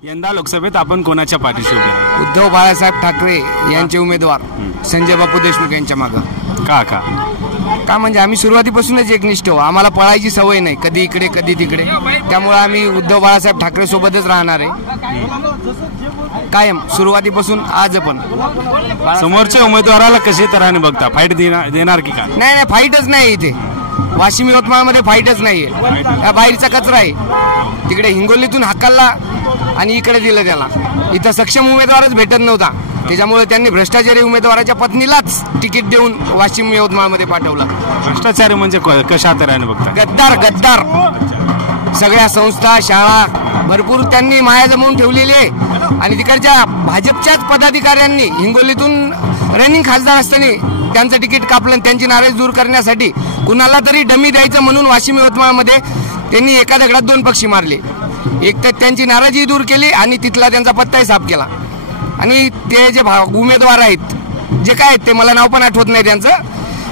यंदा लोकसभेत आपण कोणाच्या पाठीशी उभे राहणार? उद्धव बाळासाहेब ठाकरे यांचे उमेदवार संजय बापू देशमुख यांच्या मागे। का म्हणजे आम्ही सुरुवातीपासूनच एकनिष्ठ आम्हाला पळायची सवय नाही, कधी इकडे कधी तिकडे, त्यामुळे आम्ही उद्धव बाळासाहेब ठाकरे सोबतच राहणार आहे कायम, सुरुवातीपासून आज पण। समोरच्या उमेदवाराला कसे तऱ्हेने बघता? फाईट देणार की का? नाही, फाईटच नाही इथे वाशिम यवतमाळ मध्ये, फाईटच नाहीये। या बाहेरचा कचरा आहे, तिकडे हिंगोलीतून हाकलला आणि इकडे दिलं त्याला। इथं सक्षम उमेदवारच भेटत नव्हता, त्याच्यामुळे त्यांनी भ्रष्टाचारी उमेदवाराच्या पत्नीलाच तिकीट देऊन वाशिम यवतमाळ मध्ये पाठवलं। भ्रष्टाचारी म्हणजे कशा तऱ्हेने बघता? गद्दार सगळ्या संस्था शाळा भरपूर त्यांनी माया जमवून ठेवलेली आहे आणि तिकडच्या भाजपच्याच पदाधिकाऱ्यांनी हिंगोलीतून रनिंग खासदार असताना त्यांचं तिकीट कापलं। त्यांची नाराजी दूर करण्यासाठी कुणाला तरी डमी द्यायचं म्हणून वाशिम यवतमाळ मध्ये त्यांनी एका दगडात दोन पक्षी मारले। एक तर त्यांची नाराजी दूर केली आणि तिथला त्यांचा पत्ताही साफ केला। आणि ते जे उमेदवार आहेत जे काय आहेत ते मला नाव पण आठवत नाही त्यांचं,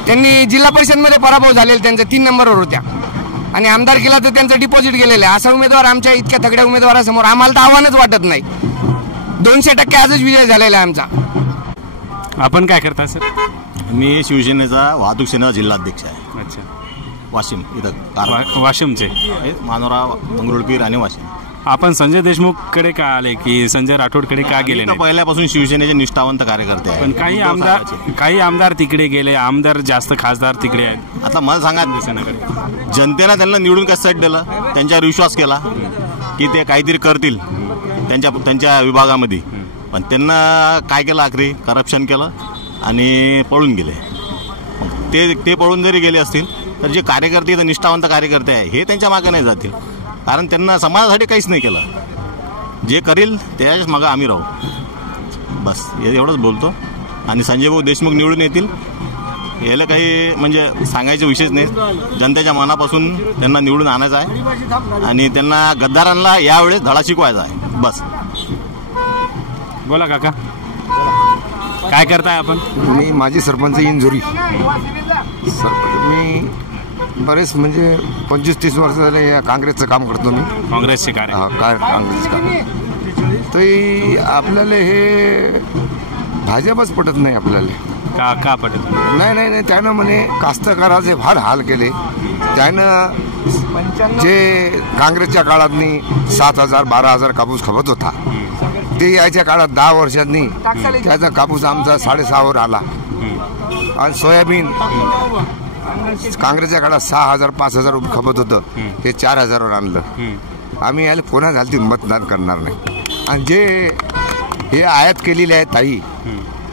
त्यांनी जिल्हा परिषद मध्ये पराभव झालेला त्यांच्या 3 नंबरवर होत्या आणि आमदार केला तर त्यांचं डिपॉझिट गेलेलं आहे। असा उमेदवार आमच्या इतक्या तगड्या उमेदवारासमोर आम्हाला तर आव्हानच वाटत नाही। 200% आजच विजय झालेला आहे आमचा। आपण काय करता सर? मी शिवसेनेचा वाहतूक सेना जिल्हाध्यक्ष आहे। अच्छा, वाशिम इथं वाशिमचे मानोरा, मंगरुळपीर आणि वाशिम। आपण संजय देशमुख कडे का आले की संजय राठोड कडे का गेले नाही? पहिल्यापासून शिवसेनेचे निष्ठावंत कार्यकर्ते आहेत, पण काही आमदार तिकडे गेले, आमदार जास्त खासदार तिकडे आहेत। आता मला सांगा, जनतेला त्यांना निवडून कशासाठी दिलं? त्यांच्यावर विश्वास केला की ते काहीतरी करतील त्यांच्या विभागामध्ये, पण त्यांना काय केलं? आखरी करप्शन केलं आणि पळून गेले। ते पळून जरी गेले असतील तर जे कार्यकर्ते इथं निष्ठावंत कार्यकर्ते आहे हे त्यांच्या मागे नाही जातील, कारण त्यांना समाजासाठी काहीच नाही केलं। जे करेल त्याच्याच मागे आम्ही राहू, बस एवढंच बोलतो। आणि संजय भाऊ देशमुख निवडून येतील याला काही म्हणजे सांगायचे विषयच नाही। जनतेच्या मनापासून त्यांना निवडून आणायचं आहे आणि त्यांना गद्दारांना यावेळेस धडा शिकवायचा आहे, बस। बोला काका, काय करताय आपण? मी माजी सरपंच इंजुरी मी बरेच म्हणजे 25-30 वर्ष झाले या काँग्रेसचं काम करतो मी। काँग्रेसचे कार्य? काँग्रेसचं काम तरी आपल्याला हे भाजपच पटत नाही आपल्याला। का पटत नाही, त्यानं म्हणे कास्तकाराचे फार हाल केले। त्यानं जे काँग्रेसच्या काळातनी 7,000 12,000 कापूस खपत होता, ते याच्या काळात 10 वर्षांनी त्याचा कापूस आमचा 6,500 आला। आणि सोयाबीन काँग्रेसच्या काळात 6,000 5,000 रुपये खपत होतं, हे 4,000वर आणलं। आम्ही याला पुन्हा झालती मतदान करणार नाही। आणि जे हे आयात केलेले आहे ताई,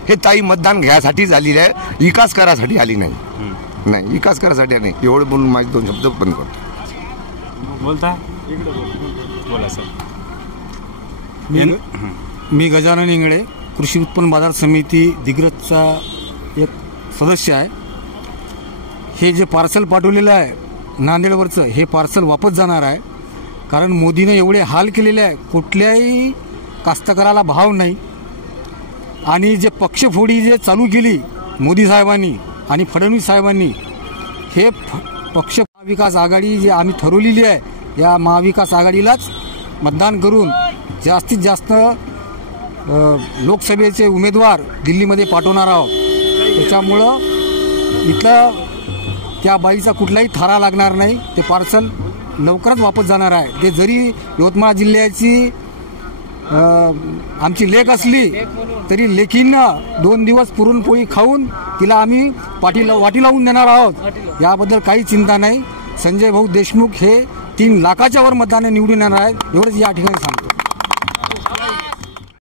हे ताई मतदान घ्यायसाठी झालेली आहे, विकास करासाठी आली नाही, विकास करासाठी नाही। एवढं बोलून माझे 2 शब्द बंद करतो। बोलता बोला सर। मी गजानन इंगळे, कृषी उत्पन्न बाजार समिती दिग्रजचा एक सदस्य आहे। हे जे पार्सल पाठवलेलं आहे नांदेडवरचं, हे पार्सल वापस जाणार आहे, कारण मोदीने एवढे हाल केलेले आहे, कुठल्याही कास्तकाराला भाव नाही। आणि जे पक्षफोडी जे चालू केली मोदी साहेबांनी आणि फडणवीस साहेबांनी, हे पक्ष महाविकास आघाडी जे आम्ही ठरवलेली आहे, या महाविकास आघाडीलाच मतदान करून जास्तीत जास्त लोकसभेचे उमेदवार दिल्लीमध्ये पाठवणार आहोत। त्याच्यामुळं इथलं त्या बाईचा कुठलाही थारा लागणार नाही, ते पार्सल लवकरच वापस जाणार आहे। ते जरी यवतमाळ जिल्ह्याची आमची लेक असली तरी लेकीनं 2 दिवस पुरणपोळी खाऊन तिला आम्ही वाटी लावून देणार आहोत, याबद्दल काही चिंता नाही। संजय भाऊ देशमुख हे 3 लाखाच्या वर मताने निवडून येणार आहेत, एवढंच या ठिकाणी सांगतो।